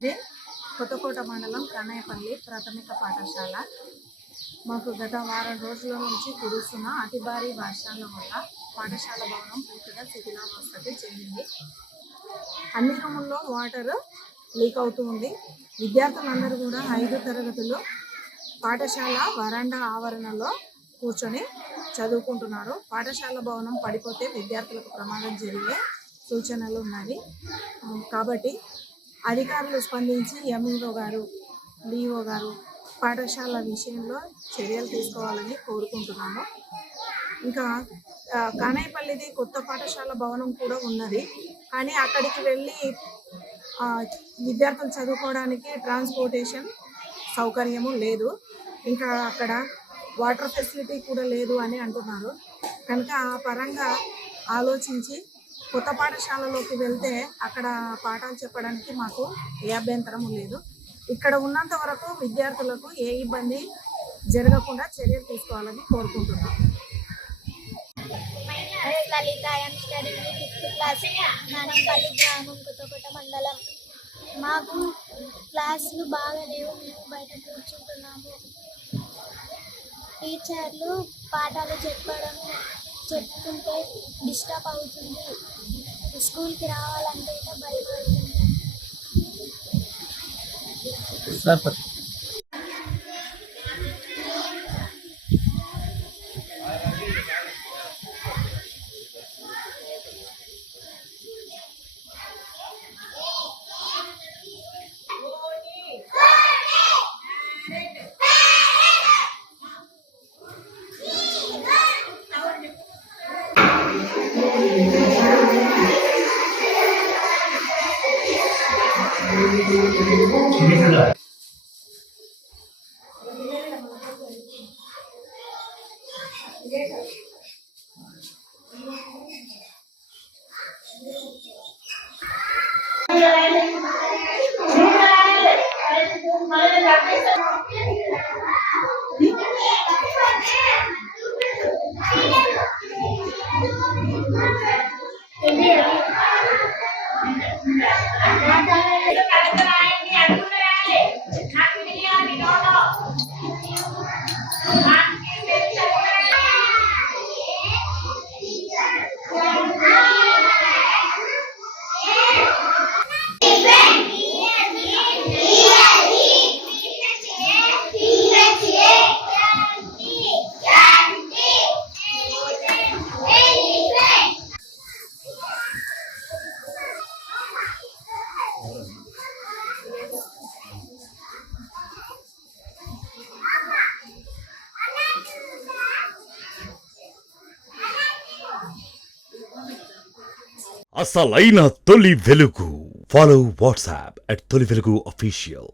ఇది కొత్తకోట మండలం కన్నయ్యపల్లి ప్రాథమిక పాఠశాల. మాకు గత వారం రోజుల నుంచి కురుస్తున్న అతి భారీ వర్షాల వల్ల పాఠశాల భవనం పూర్తిగా శిథిలావస్థకి చెందింది. అన్ని రూముల్లో వాటర్ లీక్ అవుతూ ఉంది. విద్యార్థులందరూ కూడా 5 తరగతులు పాఠశాల వరండా ఆవరణలో కూర్చొని చదువుకుంటున్నారు. పాఠశాల భవనం పడిపోతే విద్యార్థులకు ప్రమాదం జరిగే సూచనలు ఉన్నాయి. కాబట్టి అధికారులు స్పందించి ఎంఈఓ గారు, డిఓ గారు పాఠశాల విషయంలో చర్యలు తీసుకోవాలని కోరుకుంటున్నాము. ఇంకా కానాయపల్లిది కొత్త పాఠశాల భవనం కూడా ఉన్నది. కానీ అక్కడికి వెళ్ళి విద్యార్థులు చదువుకోవడానికి ట్రాన్స్పోర్టేషన్ సౌకర్యము లేదు. ఇంకా అక్కడ వాటర్ ఫెసిలిటీ కూడా లేదు అని అంటున్నారు. కనుక ఆ పరంగా ఆలోచించి కొత్త పాఠశాలలోకి వెళ్తే అక్కడ పాఠాలు చెప్పడానికి మాకు ఏ అభ్యంతరము లేదు. ఇక్కడ ఉన్నంత వరకు విద్యార్థులకు ఏ ఇబ్బంది జరగకుండా చర్యలు తీసుకోవాలని కోరుకుంటున్నాం. లలిత ఐఎమ్ స్టడీయింగ్ 5th క్లాస్, నానంపల్లి గ్రామం, కొత్తకోట మండలం. మాకు క్లాసులు బాగా లేవు, మేము బయట కూర్చుంటున్నాము. టీచర్లు పాఠాలు చెప్తుంటే డిస్టర్బ్ అవుతుంది. స్కూల్కి రావాలంటే భయపడుతుంది. అసలైన తొలి వెలుగు. ఫాలో వాట్సాప్ @తొలి వెలుగు official.